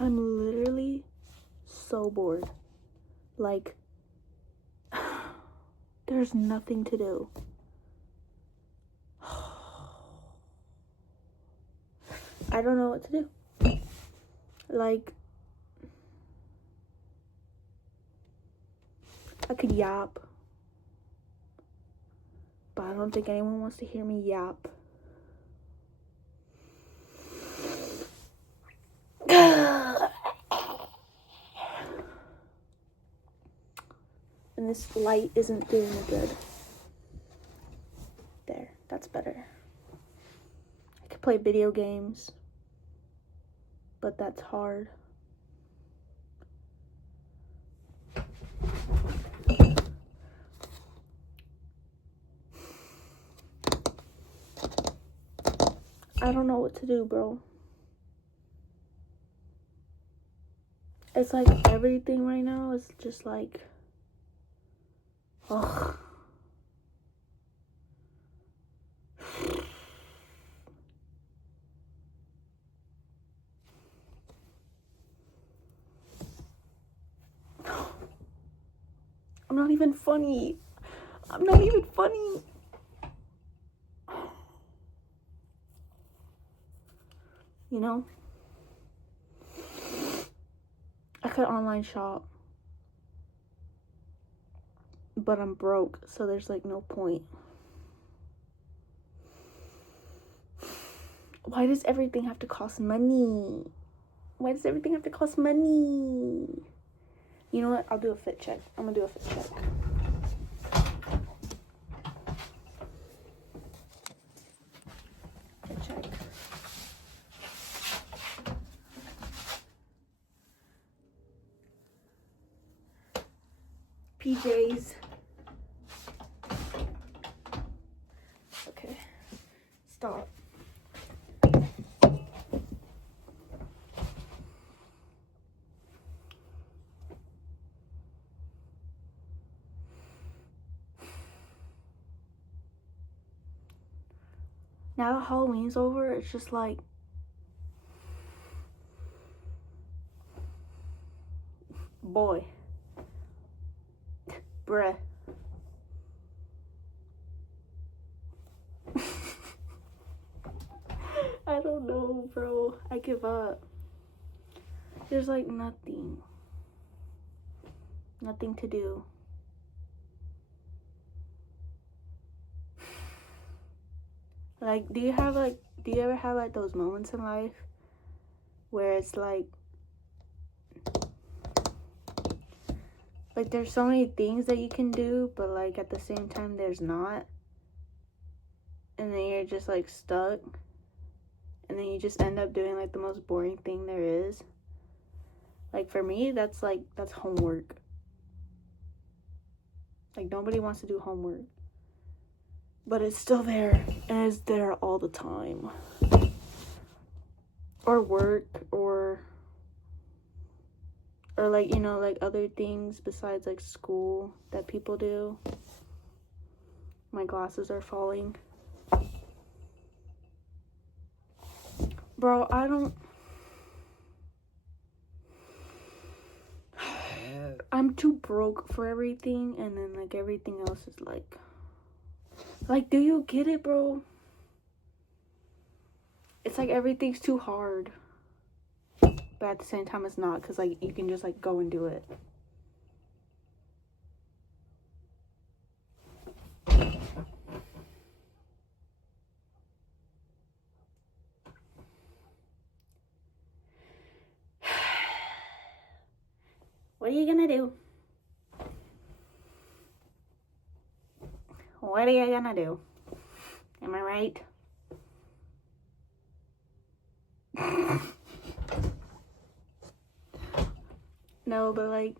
I'm literally so bored. Like, there's nothing to do. I don't know what to do. Like, I could yap, but I don't think anyone wants to hear me yap. And this light isn't doing me good. There, that's better. I could play video games, but that's hard. I don't know what to do, bro. It's like everything right now is just like, ugh. I'm not even funny. I'm not even funny. You know? I could online shop. But I'm broke, so there's like no point. Why does everything have to cost money? Why does everything have to cost money? You know what? I'll do a fit check. I'm gonna do a fit check. Fit check. PJs. Okay. Stop. Now that Halloween's over, it's just like, boy, bruh. I don't know, bro. I give up. There's like nothing to do. Like, do you ever have like those moments in life where it's like there's so many things that you can do, but like at the same time there's not, and then you're just like stuck, and then you just end up doing like the most boring thing there is. Like for me, that's homework. Like nobody wants to do homework, but it's still there, and it's there all the time. Or work, or like, you know, like other things besides like school that people do. My glasses are falling. Bro, I'm too broke for everything, and then like everything else is like, do you get it, bro? It's like everything's too hard, but at the same time it's not, because like you can just like go and do it. What are you gonna do? What are you gonna do? Am I right? No, but like,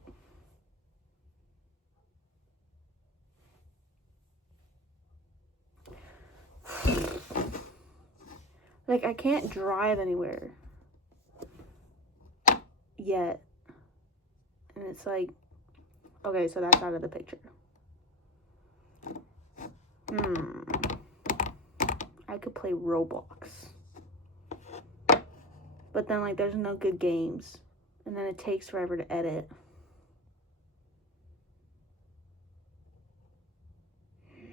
I can't drive anywhere yet. And it's like, okay, so that's out of the picture. I could play Roblox. But then like there's no good games And then it takes forever to edit.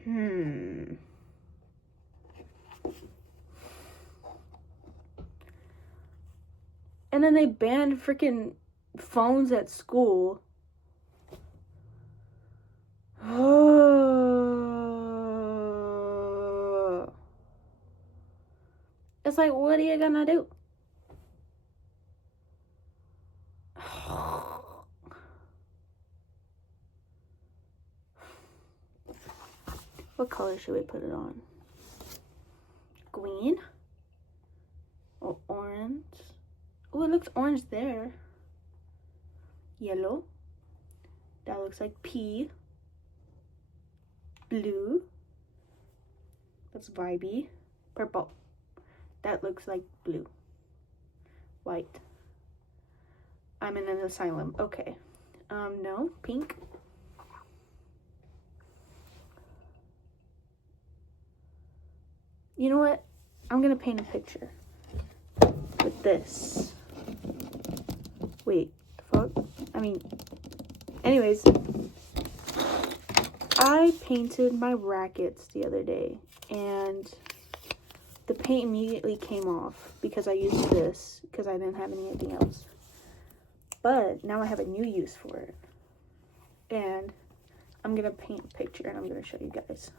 And then they banned freaking phones at school. It's like, what are you gonna do? What color should we put it on? Green? Or orange? Oh, it looks orange there. Yellow. That looks like pea. Blue. That's vibey. Purple. That looks like blue. White. I'm in an asylum. Okay. No. Pink. You know what? I'm gonna paint a picture with this. Wait, the fuck? I mean, anyways, I painted my rackets the other day, and the paint immediately came off because I used this because I didn't have anything else. But now I have a new use for it, and I'm gonna paint a picture and I'm gonna show you guys.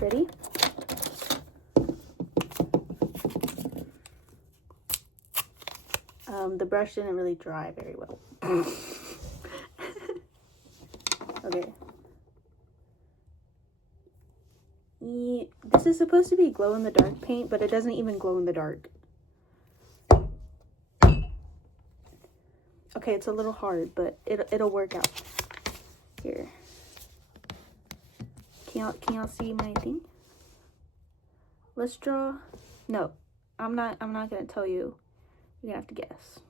Ready? The brush didn't really dry very well. Okay. Yeah, this is supposed to be glow-in-the-dark paint, but it doesn't even glow in the dark. Okay, it's a little hard, but it'll work out. Here. Can y'all see my thing? Let's draw. No, I'm not gonna tell you. You're gonna have to guess.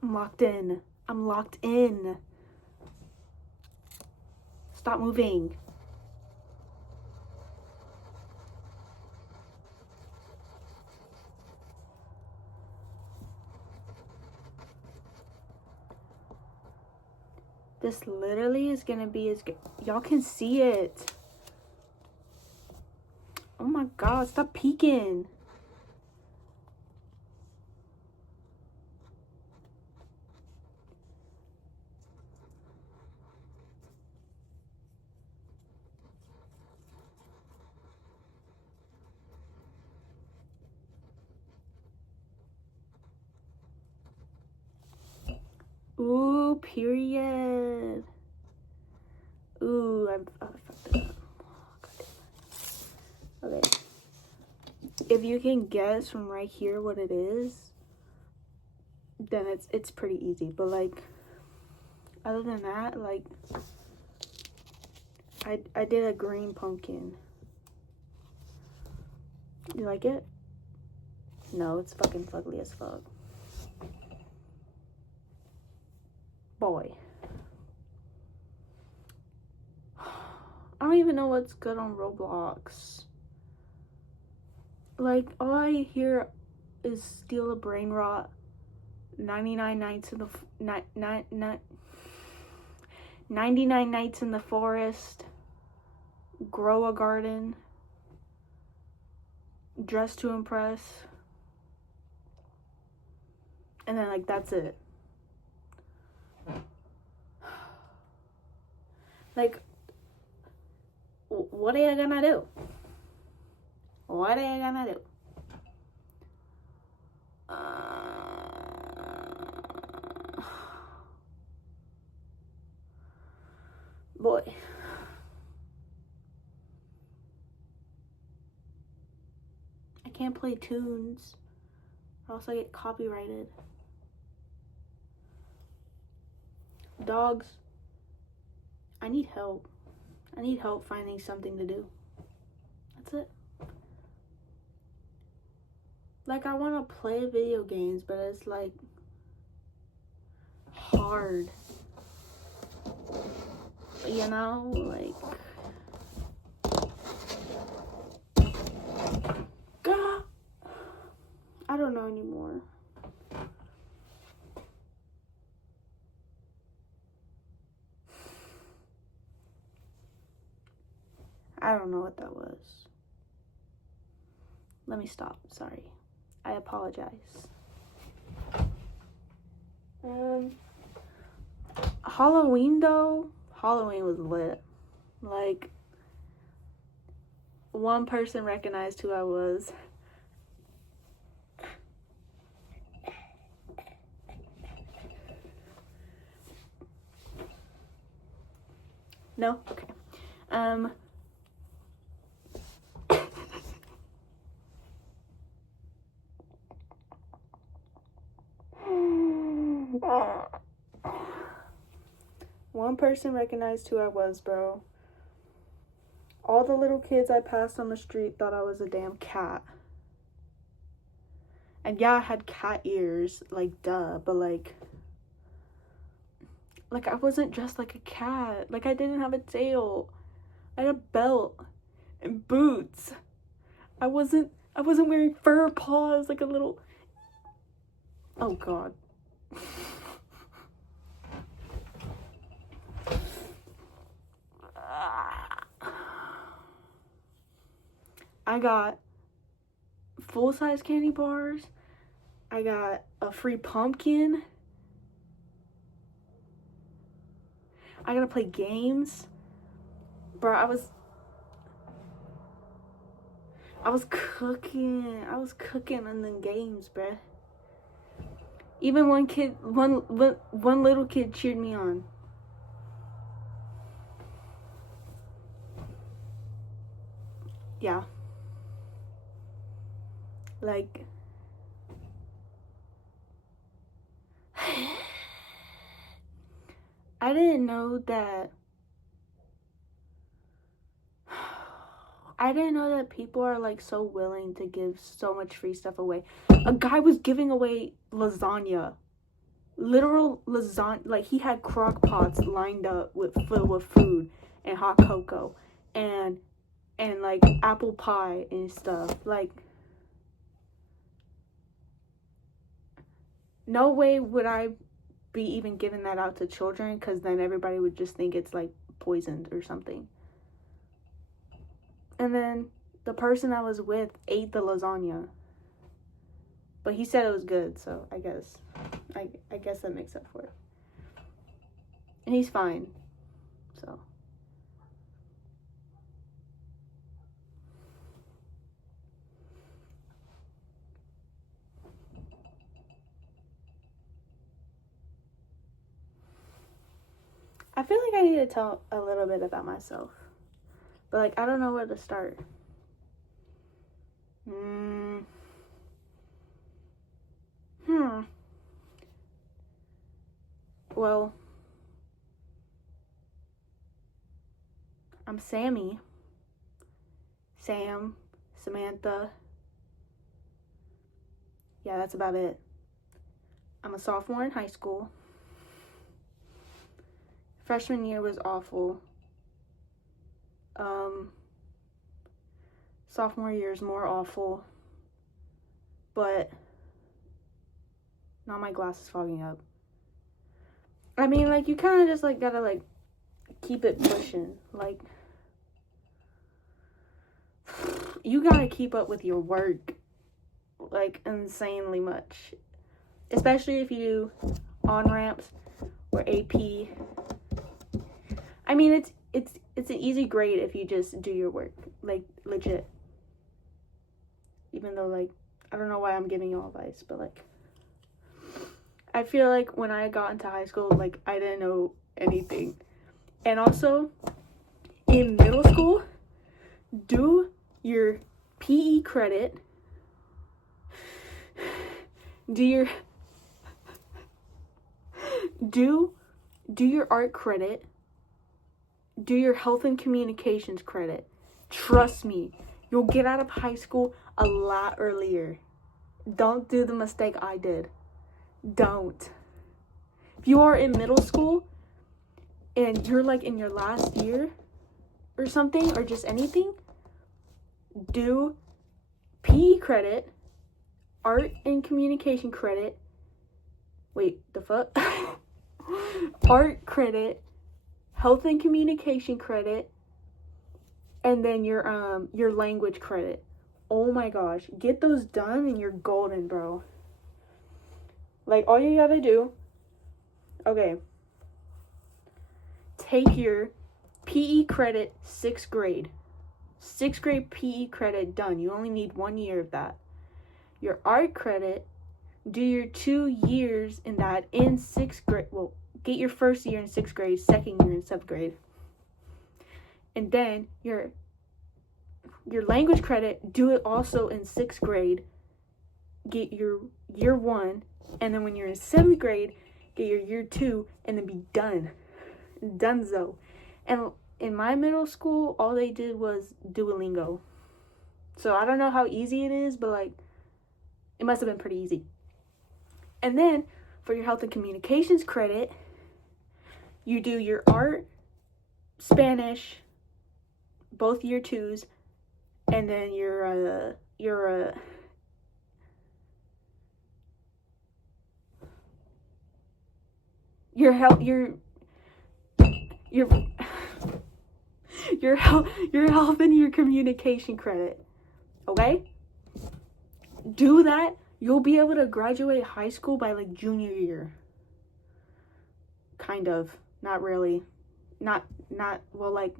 I'm locked in. I'm locked in. Stop moving. This literally is gonna be as good. Y'all can see it. Oh my god, stop peeking. Ooh, period. Ooh, I fucked it up. Okay. If you can guess from right here what it is, then it's pretty easy. But like, other than that, like, I did a green pumpkin. You like it? No, it's fucking fugly as fuck. Boy. I don't even know what's good on Roblox. Like, all I hear is steal a brain rot, 99 nights in the 99 nights in the forest, grow a garden, dress to impress, and then like that's it. Like, what are you gonna do? What are you gonna do? Boy. I can't play tunes, or else I get copyrighted. Dogs. I need help. I need help finding something to do. That's it. Like, I want to play video games, but it's like hard. You know, like, God, I don't know anymore. I don't know what that was. Let me stop. Sorry. I apologize. Halloween though, Halloween was lit. Like, one person recognized who I was. No? Okay. One person recognized who I was, bro. All the little kids I passed on the street thought I was a damn cat. And yeah, I had cat ears, like, duh, but like I wasn't dressed like a cat. Like, I didn't have a tail. I had a belt and boots. I wasn't wearing fur paws like a little... Oh, God. I got full-size candy bars. I got a free pumpkin. I gotta play games. Bro, I was cooking. I was cooking in the games, bruh. Even one little kid cheered me on. Yeah. Like, I didn't know that people are like so willing to give so much free stuff away. A guy was giving away lasagna. Literal lasagna. Like, he had crock pots lined up filled with food and hot cocoa and like apple pie and stuff. Like, no way would I be even giving that out to children, because then everybody would just think it's like poisoned or something. And then the person I was with ate the lasagna, but he said it was good, so I guess that makes up for it. And he's fine, so. I feel like I need to tell a little bit about myself, but like, I don't know where to start. Well, I'm Sammy. Sam, Samantha. Yeah, that's about it. I'm a sophomore in high school. Freshman year was awful. Sophomore year is more awful. But now my glass is fogging up. I mean, like, you kind of just like gotta like keep it pushing. Like, you gotta keep up with your work like insanely much, especially if you do on-ramps or AP. I mean, it's an easy grade if you just do your work, like, legit. Even though, like, I don't know why I'm giving you all advice, but like, I feel like when I got into high school, like, I didn't know anything. And also, in middle school, do your PE credit, do your art credit, do your health and communications credit. Trust me, you'll get out of high school a lot earlier. Don't do the mistake I did. Don't. If you are in middle school and you're like in your last year or something, or just anything, do PE credit, art and communication credit. Wait, the fuck? Art credit, health and communication credit, and then your language credit. Oh my gosh, get those done and you're golden, bro. Like, all you gotta do, okay, take your PE credit 6th grade. 6th grade PE credit done. You only need 1 year of that. Your art credit, do your 2 years in that in 6th grade. Well, get your 1st year in 6th grade, 2nd year in 7th grade. And then your language credit, do it also in 6th grade. Get your year 1, and then when you're in 7th grade, get your year 2, and then be done. Donezo. And in my middle school, all they did was Duolingo. So I don't know how easy it is, but like, it must have been pretty easy. And then for your health and communications credit, you do your art, Spanish, both year 2s, and then your health and your communication credit. Okay? Do that. You'll be able to graduate high school by like junior year. Kind of. Not really. Not well, like,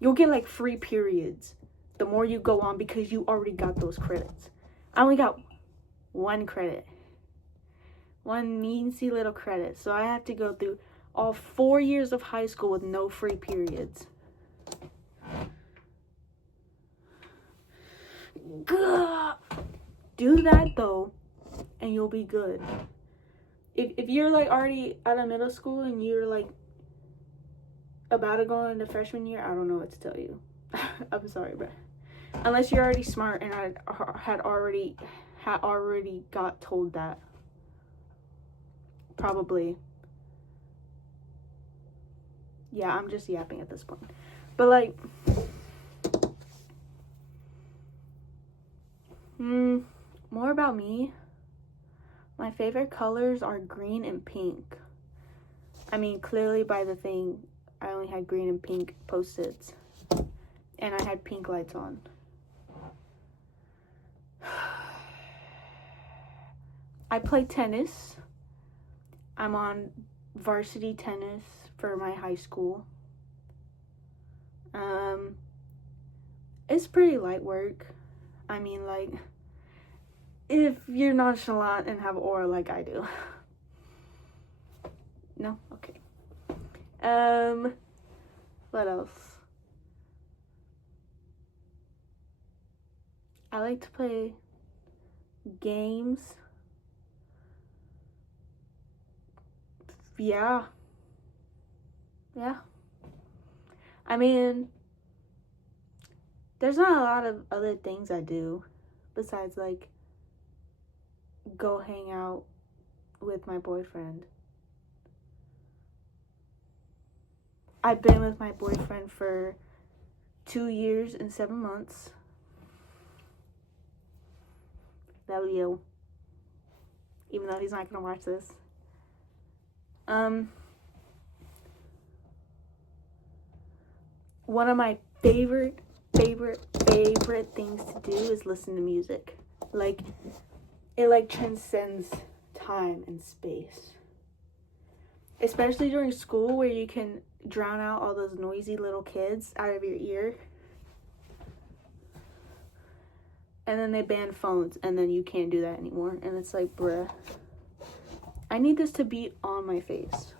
you'll get like free periods the more you go on because you already got those credits. I only got 1 credit. 1 meansy little credit. So I have to go through all 4 years of high school with no free periods. Gah! Do that though, and you'll be good. If you're like already out of middle school and you're like about to go into freshman year, I don't know what to tell you. I'm sorry, but unless you're already smart and I had already got told that. Probably. Yeah, I'm just yapping at this point. But like, more about me. My favorite colors are green and pink. I mean, clearly by the thing, I only had green and pink post-its. And I had pink lights on. I play tennis. I'm on varsity tennis for my high school. It's pretty light work. I mean, like, if you're nonchalant and have aura like I do. No? Okay. What else? I like to play games. Yeah. I mean, there's not a lot of other things I do besides like go hang out with my boyfriend. I've been with my boyfriend for 2 years and 7 months. Love you. Even though he's not gonna watch this. One of my favorite things to do is listen to music. Like, it like transcends time and space. Especially during school where you can drown out all those noisy little kids out of your ear. And then they ban phones and then you can't do that anymore. And it's like, bruh, I need this to be on my face.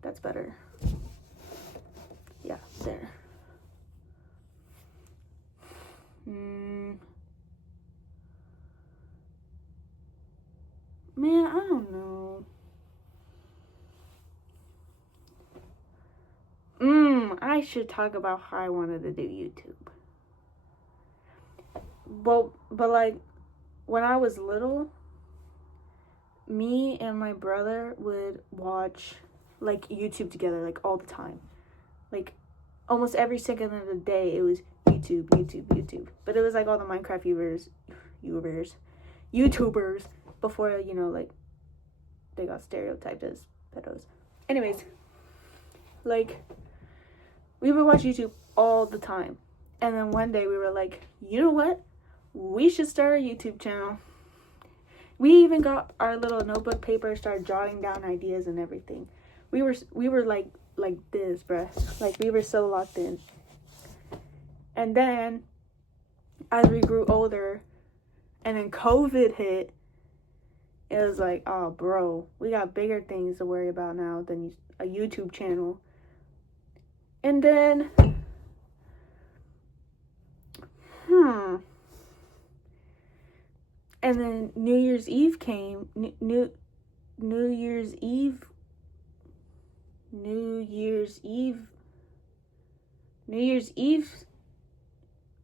That's better. Yeah, there. Man, I don't know. should talk about how I wanted to do YouTube. But like, when I was little, me and my brother would watch like YouTube together, like all the time. Like almost every second of the day, it was YouTube. But it was like all the Minecraft YouTubers before, you know, like they got stereotyped as pedos. Anyways, like we would watch YouTube all the time. And then one day we were like, you know what? We should start a YouTube channel. We even got our little notebook paper, started jotting down ideas and everything. We were like this, bruh. Like, we were so locked in. And then, as we grew older, and then COVID hit, it was like, oh, bro, we got bigger things to worry about now than a YouTube channel. And then, and then New Year's Eve came. New Year's Eve,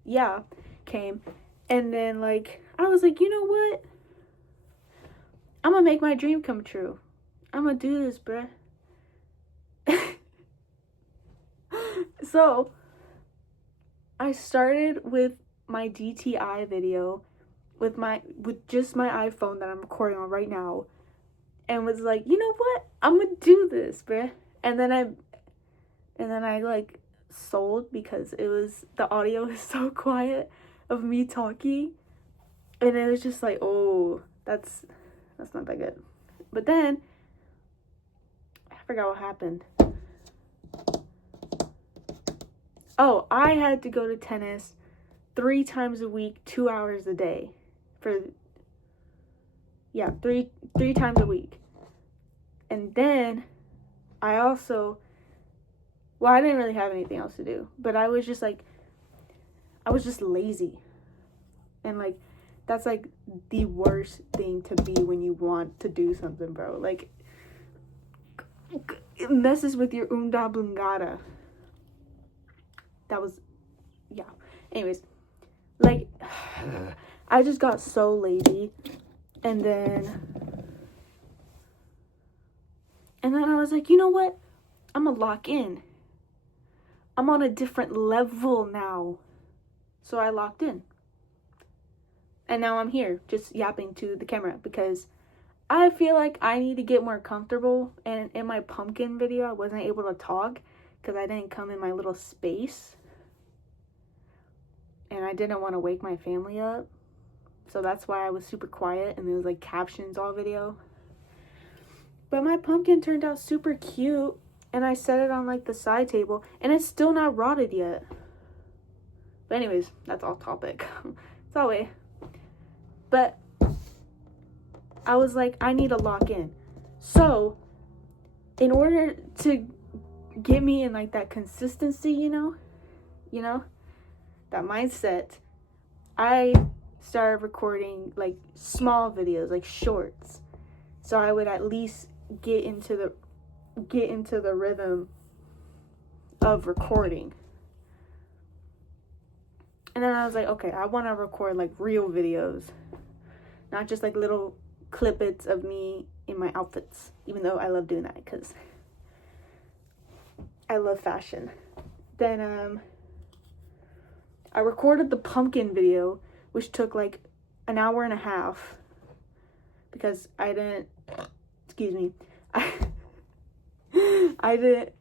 yeah, came. And then, like, I was like, you know what? I'm gonna make my dream come true. I'm gonna do this, bruh. So, I started with my DTI video with just my iPhone that I'm recording on right now, and was like, you know what? I'm gonna do this, bruh. And then I like sold because the audio was so quiet of me talking, and it was just like, oh, that's not that good. But then I forgot what happened. Oh, I had to go to tennis 3 times a week, 2 hours a day three times a week. And then I didn't really have anything else to do, but I was just lazy. And like, that's like the worst thing to be when you want to do something, bro. Like, it messes with your unda blungata. Yeah. Anyways, like, I just got so lazy, and then I was like, you know what? I'm gonna lock in. I'm on a different level now. So I locked in. And now I'm here, just yapping to the camera, because I feel like I need to get more comfortable. And in my pumpkin video, I wasn't able to talk because I didn't come in my little space. And I didn't want to wake my family up. So that's why I was super quiet, and there was like captions all video. But my pumpkin turned out super cute, and I set it on like the side table, and it's still not rotted yet. But anyways, that's off topic. It's all way. But I was like, I need to lock in. So in order to get me in like that consistency, you know, that mindset, I started recording like small videos, like shorts, so I would at least get into the rhythm of recording. And then I was like, okay, I want to record like real videos, not just like little clippets of me in my outfits, even though I love doing that because I love fashion. Then I recorded the pumpkin video, which took like an hour and a half because I didn't edit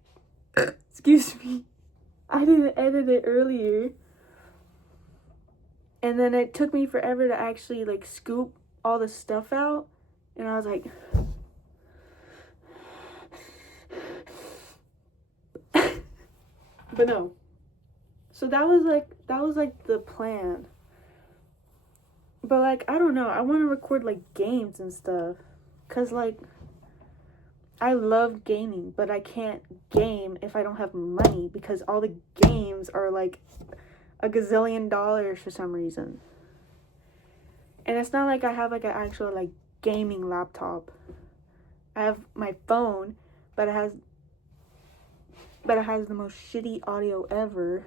it earlier. And then it took me forever to actually like scoop all the stuff out. And I was like, but no. So that was like the plan. But like, I don't know, I want to record like games and stuff, cause like I love gaming, but I can't game if I don't have money, because all the games are like a gazillion dollars for some reason. And it's not like I have like an actual like gaming laptop. I have my phone, but it has but it has the most shitty audio ever.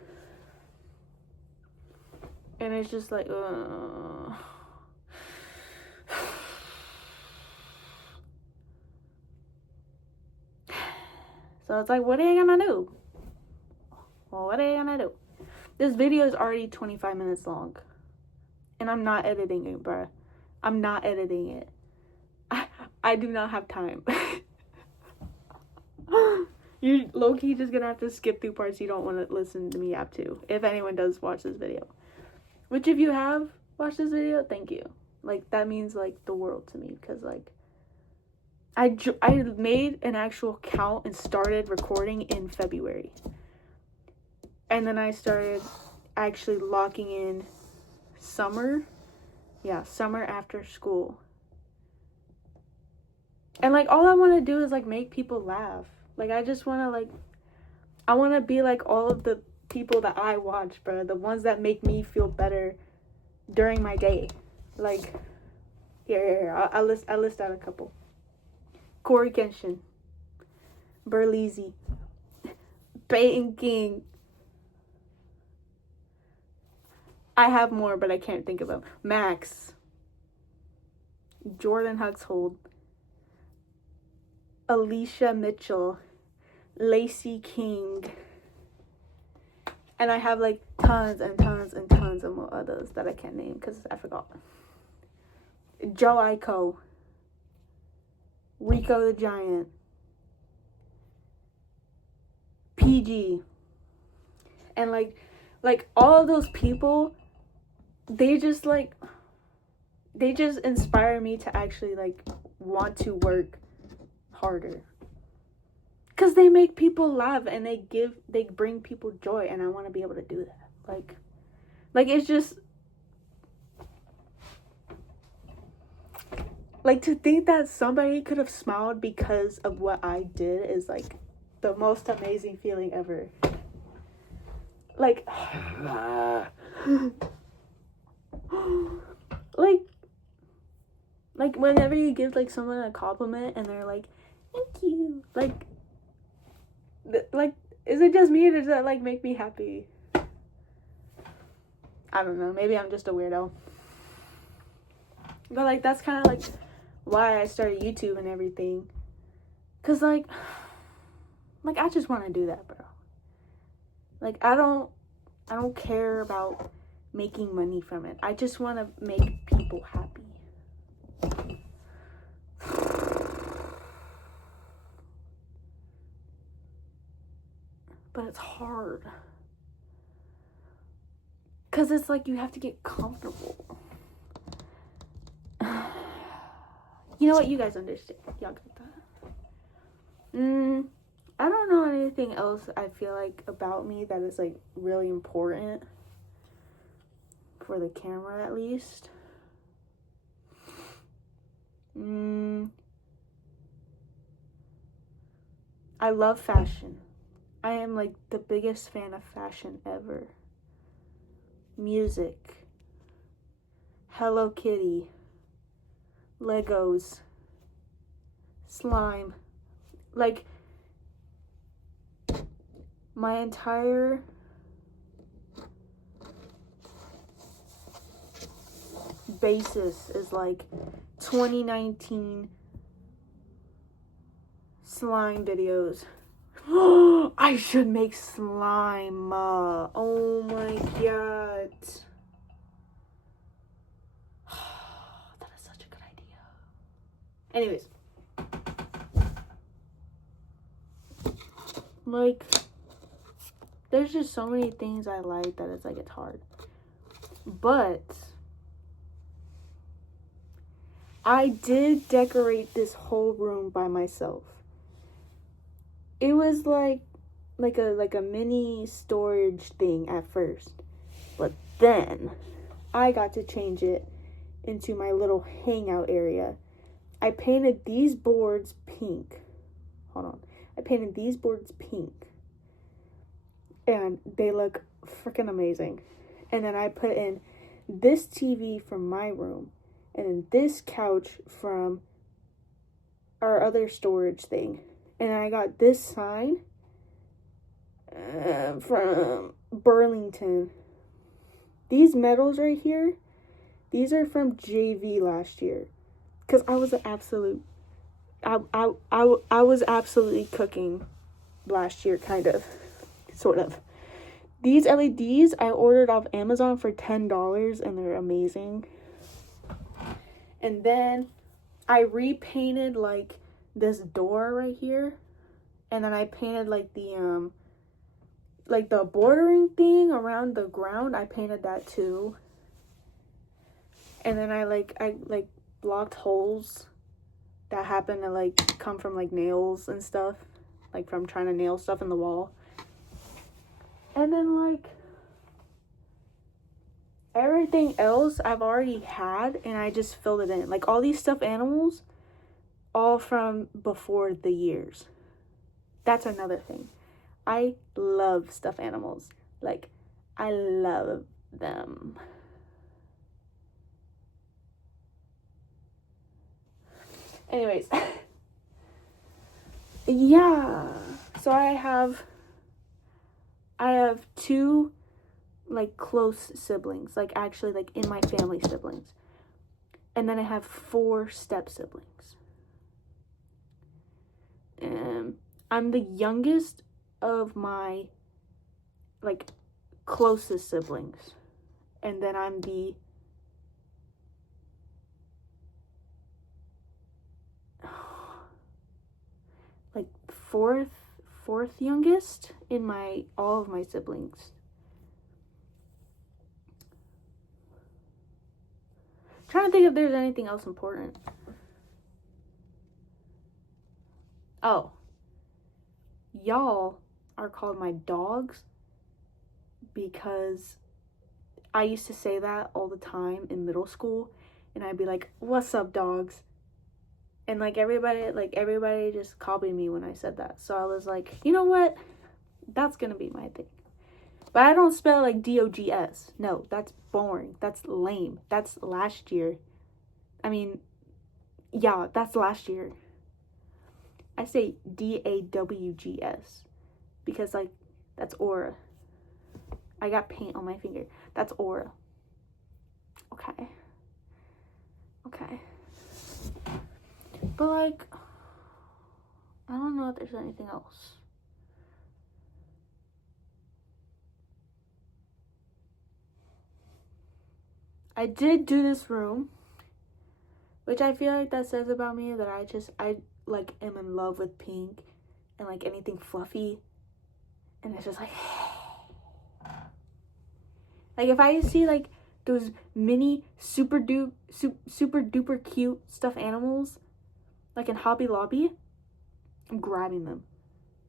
And it's just like, So it's like, what are you gonna do? Well, what are you gonna do? This video is already 25 minutes long. And I'm not editing it, bruh. I'm not editing it. I do not have time. You're low-key just gonna have to skip through parts you don't want to listen to me yap to. If anyone does watch this video. Which, if you have watched this video, thank you. Like, that means, like, the world to me. Because, like, I made an actual count and started recording in February. And then I started actually locking in summer. Yeah, summer after school. And, like, all I want to do is, like, make people laugh. Like, I just want to, like, I want to be like all of the people that I watch, bro. The ones that make me feel better during my day. Like, here. I'll list out a couple. Corey Kenshin. Berleezy. Peyton King. I have more, but I can't think of them. Max. Jordan Huxhold. Alicia Mitchell. Lacey King. And I have like tons and tons and tons of more others that I can't name because I forgot. Joe Iko. Rico the Giant. PG. And like all of those people, they just inspire me to actually like want to work harder. Cause they make people laugh and they bring people joy, and I want to be able to do that. Like it's just like to think that somebody could have smiled because of what I did is like the most amazing feeling ever. Like like whenever you give like someone a compliment and they're like, thank you, like is it just me or does that like make me happy? I don't know, maybe I'm just a weirdo, but like that's kind of like why I started YouTube and everything, cause like I just want to do that, bro. Like I don't care about making money from it. I just want to make people happy. But it's hard. Because it's like you have to get comfortable. You know what? You guys understand. Y'all get that. I don't know anything else I feel like about me that is like really important. For the camera at least. I love fashion. I am like the biggest fan of fashion ever. Music. Hello Kitty. Legos. Slime. Like my entire basis is like 2019 slime videos. I should make slime. Oh my god. That is such a good idea. Anyways. Like, there's just so many things I like that it's like it's hard. But I did decorate this whole room by myself. It was like a mini storage thing at first. But then I got to change it into my little hangout area. I painted these boards pink. Hold on. I painted these boards pink. And they look freaking amazing. And then I put in this TV from my room. And then this couch from our other storage thing. And I got this sign from Burlington. These medals right here, these are from JV last year. Because I was an absolute... I was absolutely cooking last year, kind of. Sort of. These LEDs I ordered off Amazon for $10, and they're amazing. And then I repainted, like, this door right here. And then I painted, like, the bordering thing around the ground. I painted that, too. And then I blocked holes that happen to, like, come from, like, nails and stuff. Like, from trying to nail stuff in the wall. And then, like, everything else I've already had, and I just filled it in. Like, all these stuffed animals, all from before the years. That's another thing. I love stuffed animals. Like, I love them. Anyways. Yeah. So I have 2, like, close siblings. Like, actually, like, in my family siblings. And then I have 4 step siblings. I'm the youngest of my, like, closest siblings. And then I'm the like fourth youngest in all of my siblings. Trying to think if there's anything else important. Oh, y'all are called my dogs because I used to say that all the time in middle school, and I'd be like, "What's up, dogs?" And like everybody just copied me when I said that. So I was like, you know what? That's gonna be my thing. But I don't spell like DOGS. No, that's boring. That's lame. That's last year. I mean, yeah, that's last year. I say DAWGS because, like, that's aura. I got paint on my finger. That's aura. Okay. But, like, I don't know if there's anything else. I did do this room, which I feel like that says about me that I like am in love with pink and like anything fluffy, and it's just like if I see like those mini super duper cute stuffed animals like in Hobby Lobby, I'm grabbing them.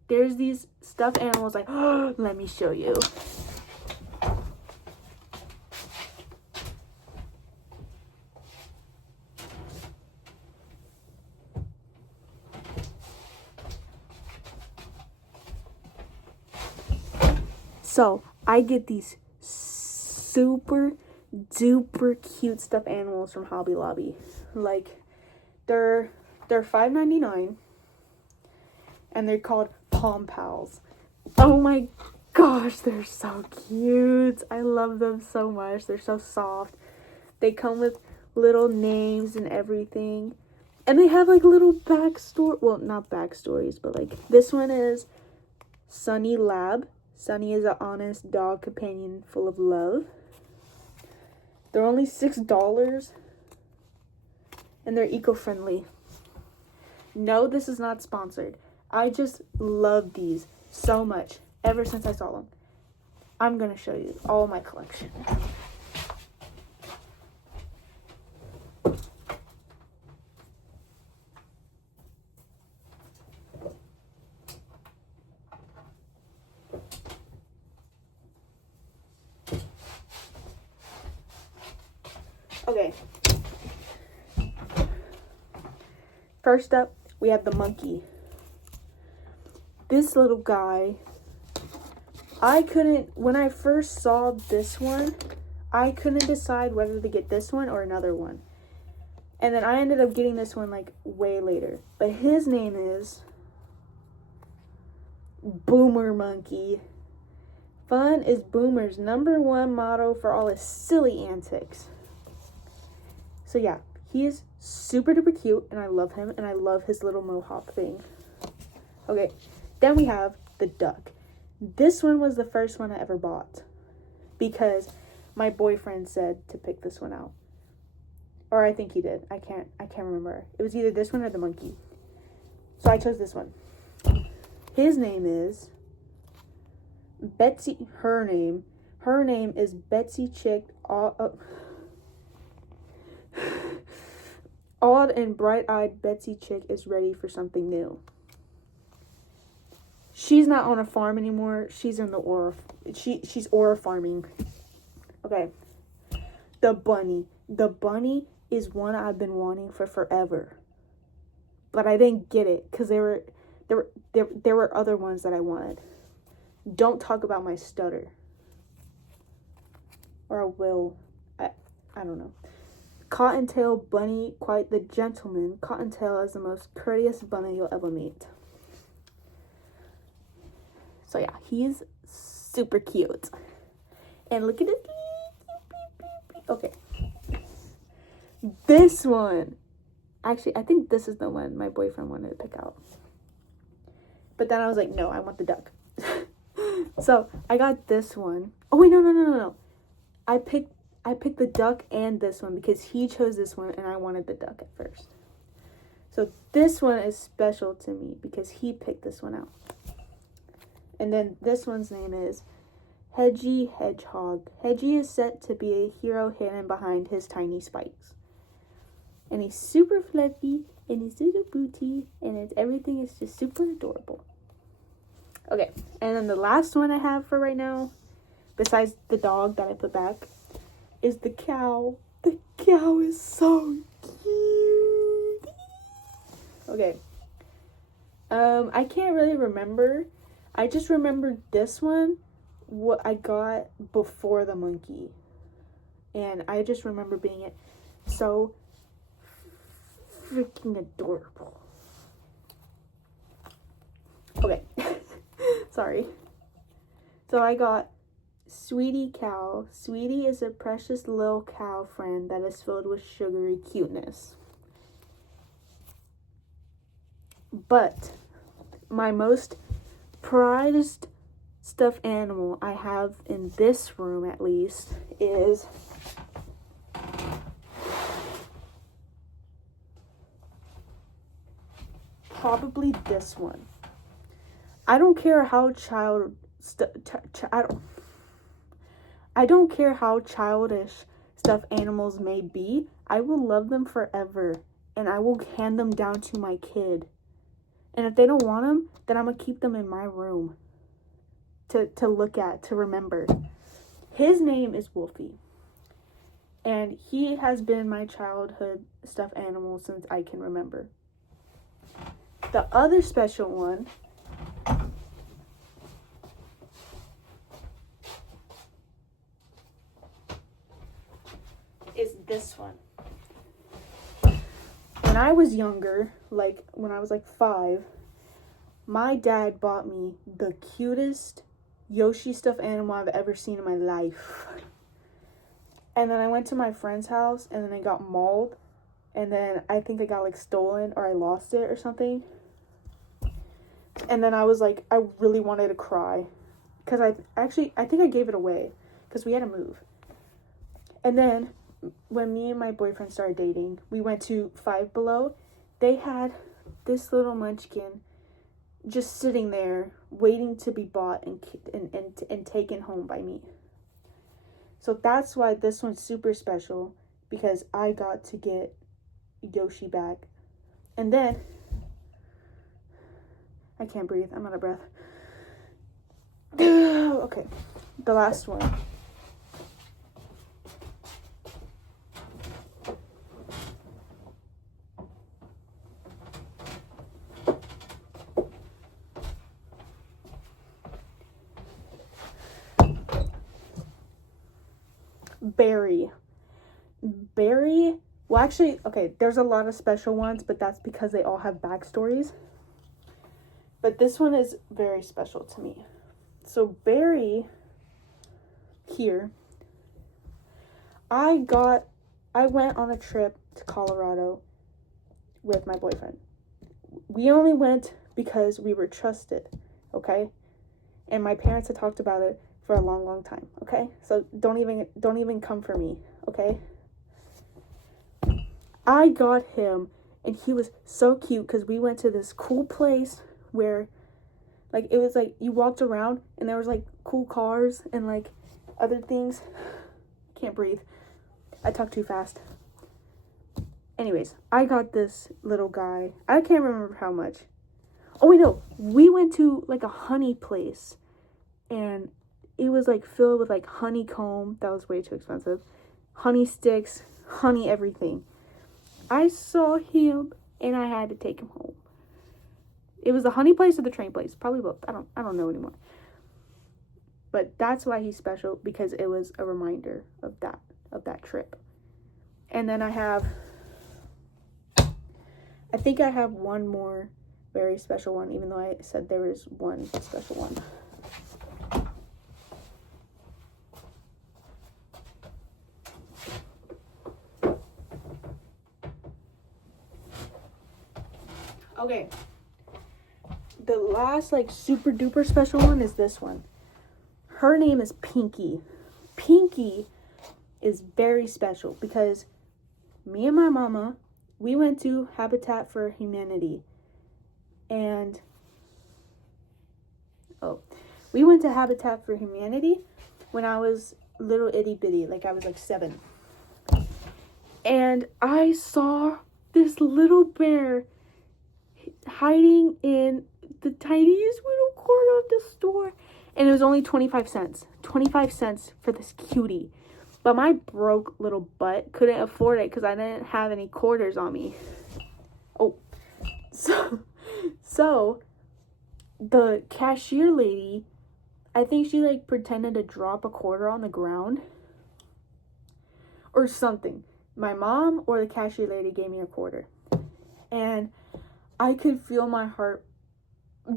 There's these stuffed animals like, oh, let me show you. So I get these super duper cute stuffed animals from Hobby Lobby. Like, they're $5.99, and they're called Pom Pals. Oh my gosh, they're so cute. I love them so much. They're so soft. They come with little names and everything, and they have like little backstory. Well, not backstories, but like this one is Sunny Lab. Sunny is an honest dog companion full of love. They're only $6, and they're eco-friendly. No, this is not sponsored. I just love these so much ever since I saw them. I'm going to show you all my collection. Okay. First up, we have the monkey. This little guy, when I first saw this one, I couldn't decide whether to get this one or another one. And then I ended up getting this one like way later. But his name is Boomer Monkey. Fun is Boomer's #1 motto for all his silly antics. So yeah, he is super duper cute, and I love him, and I love his little mohawk thing. Okay, then we have the duck. This one was the first one I ever bought because my boyfriend said to pick this one out. Or I think he did. I can't remember. It was either this one or the monkey. So I chose this one. His name is Betsy. Her name is Betsy Chick. Awed and bright-eyed Betsy Chick is ready for something new. She's not on a farm anymore. She's in the aura. She's aura farming. Okay. The bunny. The bunny is one I've been wanting for forever. But I didn't get it because there were other ones that I wanted. Don't talk about my stutter. Or I will. I don't know. Cottontail bunny, quite the gentleman. Cottontail is the most courteous bunny you'll ever meet. So yeah, he's super cute. And look at it. Okay. This one. Actually, I think this is the one my boyfriend wanted to pick out. But then I was like, no, I want the duck. So I got this one. Oh wait, no. I picked the duck and this one because he chose this one and I wanted the duck at first. So this one is special to me because he picked this one out. And then this one's name is Hedgie Hedgehog. Hedgie is set to be a hero hidden behind his tiny spikes. And he's super fluffy and he's super booty and everything is just super adorable. Okay, and then the last one I have for right now, besides the dog that I put back, is the cow. The cow is so cute. Okay. I can't really remember. I just remembered this one, what I got before the monkey. And I just remember being so freaking adorable. Okay. Sorry. So I got Sweetie Cow. Sweetie is a precious little cow friend that is filled with sugary cuteness. But my most prized stuffed animal I have in this room, at least, is probably this one. I don't care how I don't care how childish stuffed animals may be. I will love them forever, and I will hand them down to my kid. And if they don't want them, then I'm gonna keep them in my room to look at, to remember. His name is Wolfie, and he has been my childhood stuffed animal since I can remember. The other special one is this one. When I was younger, like when I was like 5, my dad bought me the cutest Yoshi stuffed animal I've ever seen in my life. And then I went to my friend's house and then it got mauled. And then I think it got like stolen or I lost it or something. And then I was like, I really wanted to cry. Because I think I gave it away. Because we had to move. And then when me and my boyfriend started dating, we went to Five Below. They had this little munchkin just sitting there waiting to be bought and taken home by me. So that's why this one's super special, because I got to get Yoshi back. And then I can't breathe. I'm out of breath. Okay, the last one. Barry, well actually, okay, there's a lot of special ones, but that's because they all have backstories. But this one is very special to me. So Barry here. I went on a trip to Colorado with my boyfriend. We only went because we were trusted, okay? And my parents had talked about it for a long, long time, okay? So don't even come for me, okay? I got him, and he was so cute because we went to this cool place where, like, it was like you walked around and there was like cool cars and like other things. Can't breathe. I talk too fast. Anyways, I got this little guy. I can't remember how much. Oh, wait, no. We went to like a honey place, and it was like filled with like honeycomb. That was way too expensive. Honey sticks, honey everything. I saw him and I had to take him home. It was the honey place or the train place, probably both. I don't know anymore. But that's why he's special, because it was a reminder of that trip. And then I think I have one more very special one, even though I said there was one special one. Okay. The last, like, super duper special one is this one. Her name is Pinky. Pinky is very special because me and my mama, we went to Habitat for Humanity. And, we went to Habitat for Humanity when I was little itty bitty, like I was like 7. And I saw this little bear hiding in the tiniest little corner of the store, and it was only 25 cents. 25 cents for this cutie. But my broke little butt couldn't afford it because I didn't have any quarters on me. Oh. So the cashier lady, I think she like pretended to drop a quarter on the ground or something. My mom or the cashier lady gave me a quarter. And I could feel my heart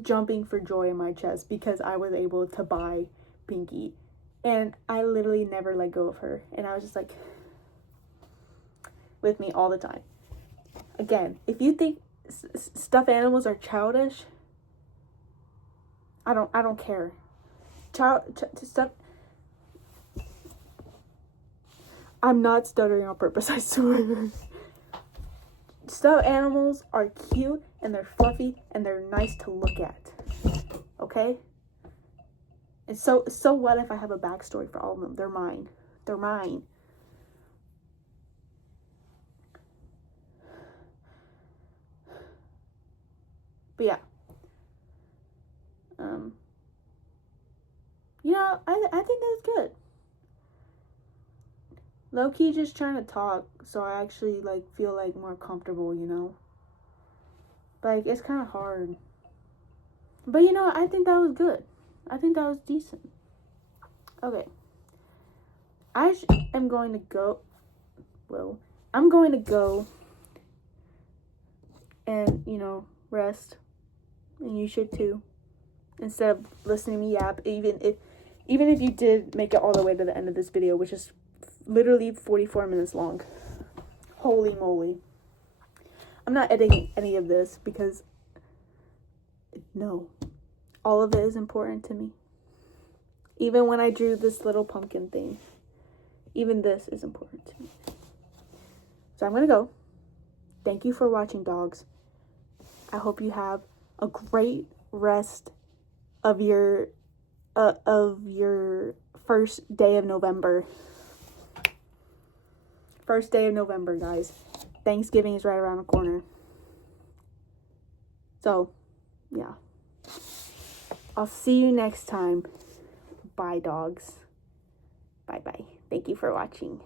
jumping for joy in my chest because I was able to buy Pinky. And I literally never let go of her. And I was just like, with me all the time. Again, if you think stuffed animals are childish, I don't care. Stuff. I'm not stuttering on purpose, I swear. Stuffed animals are cute and they're fluffy and they're nice to look at. Okay? And so what if I have a backstory for all of them? They're mine. They're mine. But yeah. I think that's good. Low-key just trying to talk, so I actually, like, feel, like, more comfortable, you know? Like, it's kind of hard. But, you know, I think that was good. I think that was decent. Okay. I'm going to go and, you know, rest. And you should too. Instead of listening to me yap, even if you did make it all the way to the end of this video, which is literally 44 minutes long. Holy moly. I'm not editing any of this because, no, all of it is important to me. Even when I drew this little pumpkin thing, even this is important to me. So I'm going to go. Thank you for watching, dogs. I hope you have a great rest of your first day of November. First day of November, guys. Thanksgiving is right around the corner. So, yeah. I'll see you next time. Bye, dogs. Bye-bye. Thank you for watching.